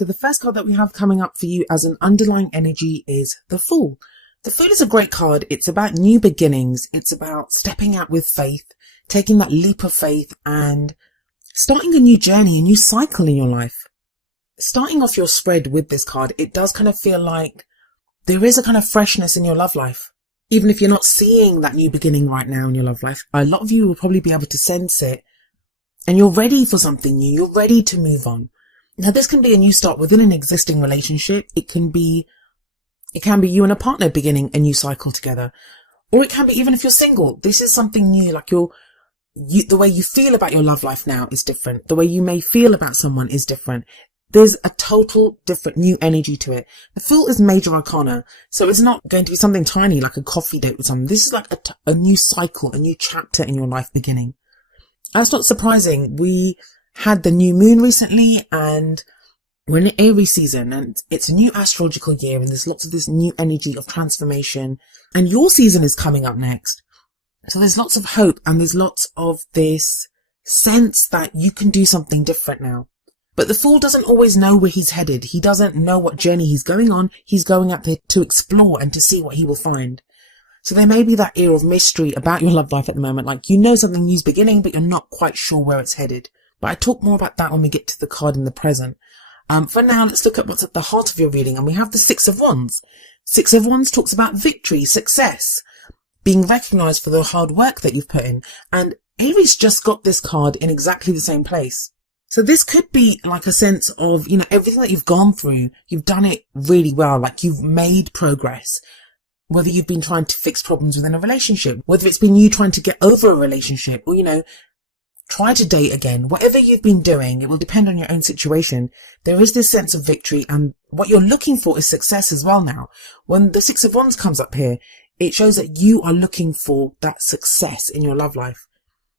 So the first card that we have coming up for you as an underlying energy is the Fool. The Fool is a great card. It's about new beginnings. It's about stepping out with faith, taking that leap of faith and starting a new journey, a new cycle in your life. Starting off your spread with this card, it does kind of feel like there is a kind of freshness in your love life. Even if you're not seeing that new beginning right now in your love life, a lot of you will probably be able to sense it and you're ready for something new. You're ready to move on. Now, this can be a new start within an existing relationship. It can be you and a partner beginning a new cycle together. Or it can be even if you're single. This is something new, like the way you feel about your love life now is different. The way you may feel about someone is different. There's a total different new energy to it. The Fool is major arcana, so it's not going to be something tiny like a coffee date with someone. This is like a new cycle, a new chapter in your life beginning. That's not surprising. We had the new moon recently and we're in Aries season and it's a new astrological year and there's lots of this new energy of transformation and your season is coming up next. So there's lots of hope and there's lots of this sense that you can do something different now. But the Fool doesn't always know where he's headed. He doesn't know what journey he's going on. He's going out there to explore and to see what he will find. So there may be that air of mystery about your love life at the moment. Like you know something new's beginning, but you're not quite sure where it's headed. But I talk more about that when we get to the card in the present. For now, let's look at what's at the heart of your reading. And we have the Six of Wands. Six of Wands talks about victory, success, being recognized for the hard work that you've put in. And Aries just got this card in exactly the same place. So this could be like a sense of, everything that you've gone through, you've done it really well. Like you've made progress. Whether you've been trying to fix problems within a relationship, whether it's been you trying to get over a relationship or, try to date again, whatever you've been doing, it will depend on your own situation. There is this sense of victory and what you're looking for is success as well now. When the Six of Wands comes up here, it shows that you are looking for that success in your love life.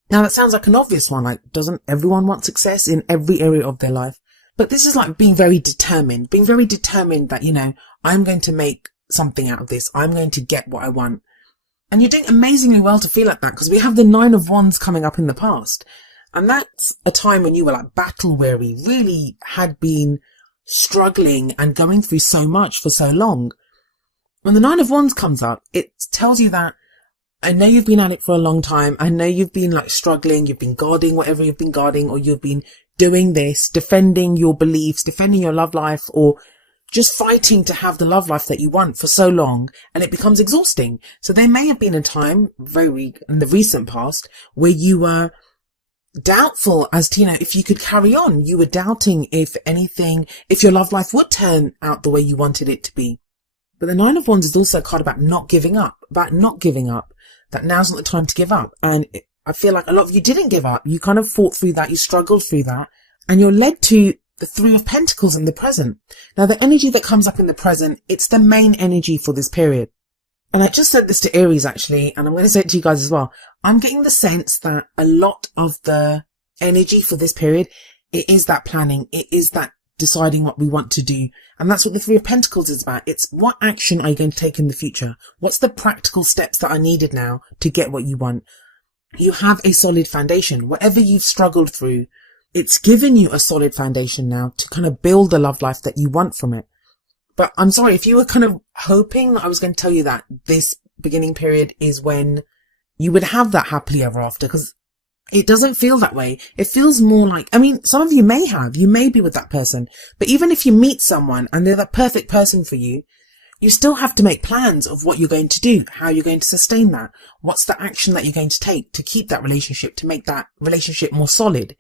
Now that sounds like an obvious one, like doesn't everyone want success in every area of their life? But this is like being very determined that, I'm going to make something out of this. I'm going to get what I want. And you're doing amazingly well to feel like that because we have the Nine of Wands coming up in the past. And that's a time when you were like battle weary, really had been struggling and going through so much for so long. When the Nine of Wands comes up, it tells you that I know you've been at it for a long time. I know you've been like struggling. You've been guarding whatever you've been guarding, or you've been doing this, defending your beliefs, defending your love life, or just fighting to have the love life that you want for so long, and it becomes exhausting. So there may have been a time very in the recent past where you were doubtful as to, if you could carry on. You were doubting if your love life would turn out the way you wanted it to be. But the Nine of Wands is also a card about not giving up, that now's not the time to give up. And I feel like a lot of you didn't give up. You kind of fought through that. You struggled through that and you're led to the Three of Pentacles in the present. Now, the energy that comes up in the present, it's the main energy for this period. And I just said this to Aries, actually, and I'm going to say it to you guys as well. I'm getting the sense that a lot of the energy for this period, it is that planning. It is that deciding what we want to do. And that's what the Three of Pentacles is about. It's what action are you going to take in the future? What's the practical steps that are needed now to get what you want? You have a solid foundation. Whatever you've struggled through, it's given you a solid foundation now to kind of build the love life that you want from it. But I'm sorry, if you were kind of hoping that I was going to tell you that this beginning period is when you would have that happily ever after, because it doesn't feel that way. It feels more like, some of you may be with that person, but even if you meet someone and they're the perfect person for you, you still have to make plans of what you're going to do, how you're going to sustain that. What's the action that you're going to take to keep that relationship, to make that relationship more solid?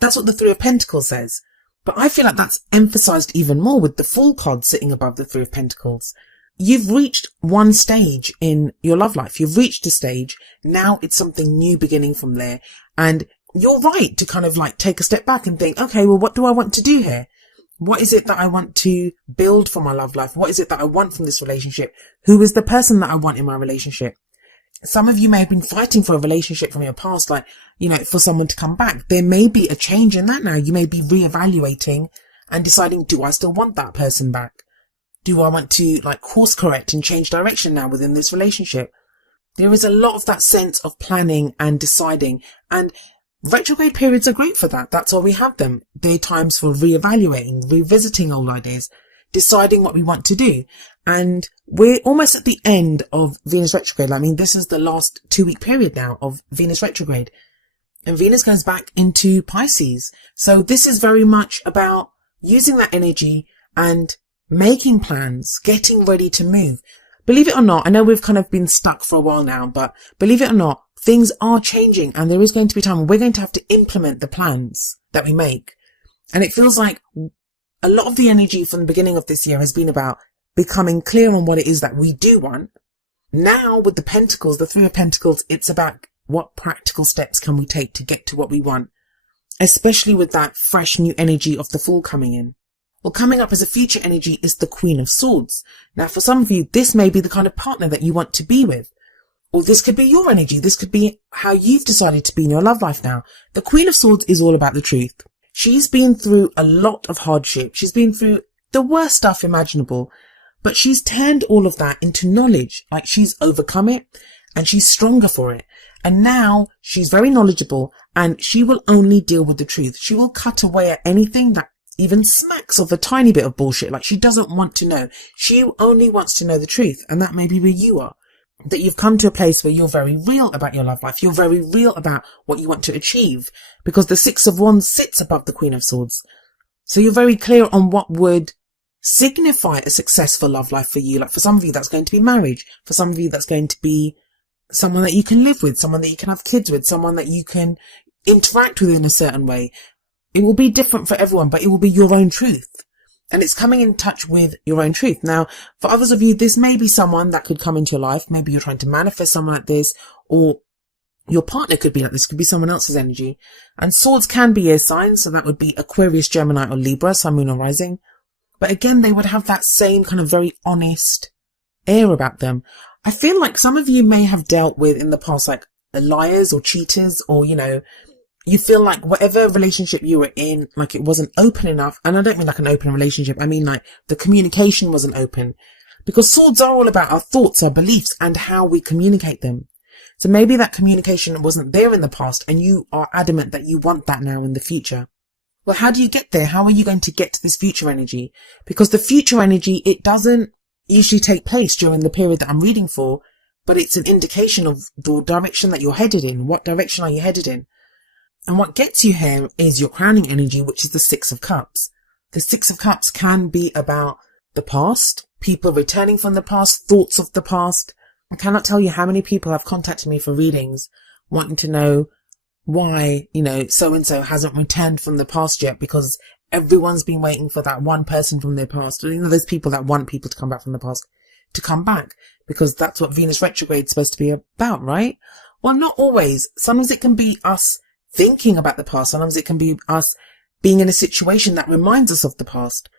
That's what the Three of Pentacles says. But I feel like that's emphasized even more with the Fool card sitting above the Three of Pentacles. You've reached one stage in your love life. You've reached a stage. Now it's something new beginning from there. And you're right to kind of like take a step back and think, okay, well, what do I want to do here? What is it that I want to build for my love life? What is it that I want from this relationship? Who is the person that I want in my relationship? Some of you may have been fighting for a relationship from your past, like, for someone to come back. There may be a change in that now. You may be reevaluating and deciding, do I still want that person back? Do I want to course correct and change direction now within this relationship? There is a lot of that sense of planning and deciding. And Retrograde periods are great for that. That's why we have them. They're times for reevaluating, revisiting old ideas, deciding what we want to do. And we're almost at the end of Venus retrograde. I mean, this is the last 2-week period now of Venus retrograde. And Venus goes back into Pisces. So this is very much about using that energy and making plans, getting ready to move. Believe it or not, I know we've kind of been stuck for a while now, but believe it or not, things are changing, and there is going to be a time when we're going to have to implement the plans that we make. And it feels like a lot of the energy from the beginning of this year has been about becoming clear on what it is that we do want. Now with the Pentacles, the Three of Pentacles, it's about what practical steps can we take to get to what we want, especially with that fresh new energy of the Fool coming in. Well, coming up as a future energy is the Queen of Swords. Now, for some of you, this may be the kind of partner that you want to be with. Or this could be your energy. This could be how you've decided to be in your love life now. The Queen of Swords is all about the truth. She's been through a lot of hardship. She's been through the worst stuff imaginable. But she's turned all of that into knowledge. Like, she's overcome it and she's stronger for it. And now she's very knowledgeable and she will only deal with the truth. She will cut away at anything that even smacks of a tiny bit of bullshit. Like, she doesn't want to know. She only wants to know the truth. And that may be where you are. That you've come to a place where you're very real about your love life. You're very real about what you want to achieve. Because the Six of Wands sits above the Queen of Swords. So you're very clear on what would signify a successful love life for you. Like, for some of you, that's going to be marriage. For some of you, that's going to be someone that you can live with, someone that you can have kids with, someone that you can interact with in a certain way. It will be different for everyone, but it will be your own truth. And it's coming in touch with your own truth. Now, for others of you, this may be someone that could come into your life. Maybe you're trying to manifest someone like this, or your partner could be like this, could be someone else's energy. And swords can be air signs, so that would be Aquarius, Gemini, or Libra, Sun, Moon, or Rising. But again, they would have that same kind of very honest air about them. I feel like some of you may have dealt with in the past, like liars or cheaters, or, you know, you feel like whatever relationship you were in, like it wasn't open enough. And I don't mean like an open relationship. I mean like the communication wasn't open, because swords are all about our thoughts, our beliefs, and how we communicate them. So maybe that communication wasn't there in the past and you are adamant that you want that now in the future. Well, how do you get there? How are you going to get to this future energy? Because the future energy, it doesn't usually take place during the period that I'm reading for, but it's an indication of the direction that you're headed in. What direction are you headed in? And what gets you here is your crowning energy, which is the Six of Cups. The Six of Cups can be about the past, people returning from the past, thoughts of the past. I cannot tell you how many people have contacted me for readings wanting to know why, you know, so-and-so hasn't returned from the past yet, because everyone's been waiting for that one person from their past. You know, those people that want people to come back from the past to come back, because that's what Venus retrograde is supposed to be about, right? Well, not always. Sometimes it can be us thinking about the past. Sometimes it can be us being in a situation that reminds us of the past.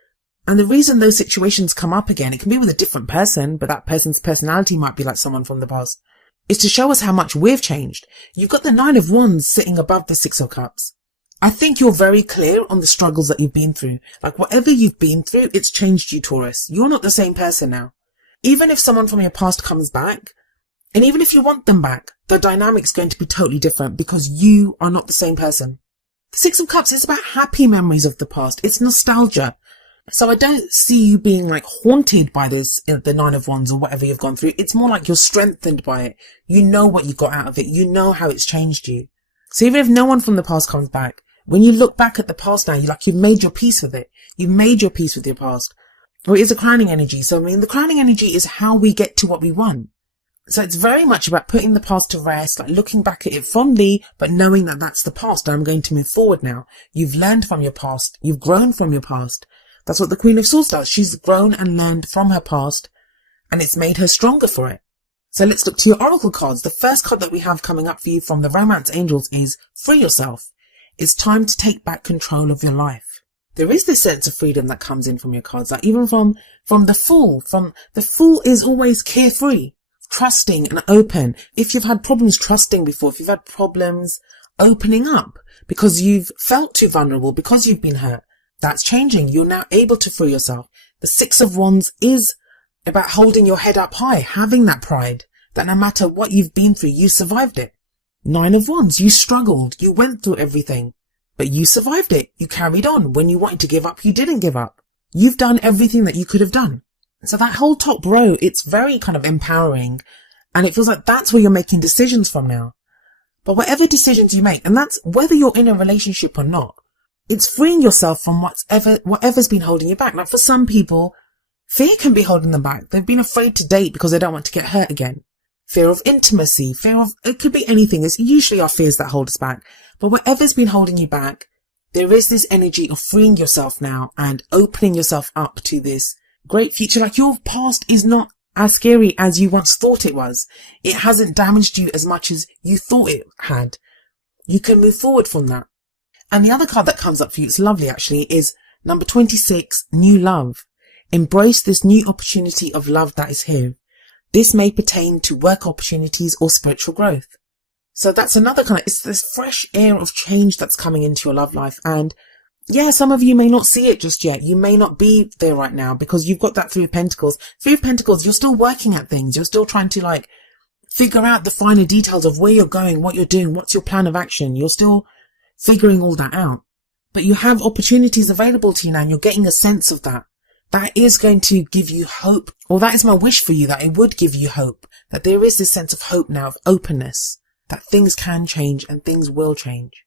And the reason those situations come up again, it can be with a different person, but that person's personality might be like someone from the past, is to show us how much we've changed. You've got the Nine of Wands sitting above the Six of Cups. I think you're very clear on the struggles that you've been through. Like, whatever you've been through, it's changed you, Taurus. You're not the same person now. Even if someone from your past comes back, and even if you want them back, the dynamic's going to be totally different, because you are not the same person. The Six of Cups is about happy memories of the past. It's nostalgia. So I don't see you being like haunted by this, the Nine of Wands or whatever you've gone through. It's more like you're strengthened by it. You know what you got out of it. You know how it's changed you. So even if no one from the past comes back, when you look back at the past now, you've made your peace with it. You've made your peace with your past. Or it is a crowning energy. So I mean, the crowning energy is how we get to what we want. So it's very much about putting the past to rest, like looking back at it fondly, but knowing that that's the past and I'm going to move forward now. You've learned from your past. You've grown from your past. That's what the Queen of Swords does. She's grown and learned from her past, and it's made her stronger for it. So let's look to your oracle cards. The first card that we have coming up for you from the Romance Angels is Free Yourself. It's time to take back control of your life. There is this sense of freedom that comes in from your cards, like even from the Fool. From the Fool is always carefree, trusting and open. If you've had problems trusting before, if you've had problems opening up because you've felt too vulnerable, because you've been hurt, that's changing. You're now able to free yourself. The Six of Wands is about holding your head up high, having that pride that no matter what you've been through, you survived it. Nine of Wands, you struggled, you went through everything, but you survived it. You carried on. When you wanted to give up, you didn't give up. You've done everything that you could have done. So that whole top row, it's very kind of empowering, and it feels like that's where you're making decisions from now. But whatever decisions you make, and that's whether you're in a relationship or not, it's freeing yourself from whatever's been holding you back. Like for some people, fear can be holding them back. They've been afraid to date because they don't want to get hurt again. Fear of intimacy, it could be anything. It's usually our fears that hold us back. But whatever's been holding you back, there is this energy of freeing yourself now and opening yourself up to this great future. Like your past is not as scary as you once thought it was. It hasn't damaged you as much as you thought it had. You can move forward from that. And the other card that comes up for you, it's lovely actually, is number 26, New Love. Embrace this new opportunity of love that is here. This may pertain to work opportunities or spiritual growth. So that's another kind of, it's this fresh air of change that's coming into your love life. And yeah, some of you may not see it just yet. You may not be there right now because you've got that Three of Pentacles. Three of Pentacles, you're still working at things. You're still trying to figure out the finer details of where you're going, what you're doing, what's your plan of action. You're still figuring all that out. But you have opportunities available to you now and you're getting a sense of that. That is going to give you hope, or that is my wish for you, that it would give you hope, that there is this sense of hope now, of openness, that things can change and things will change.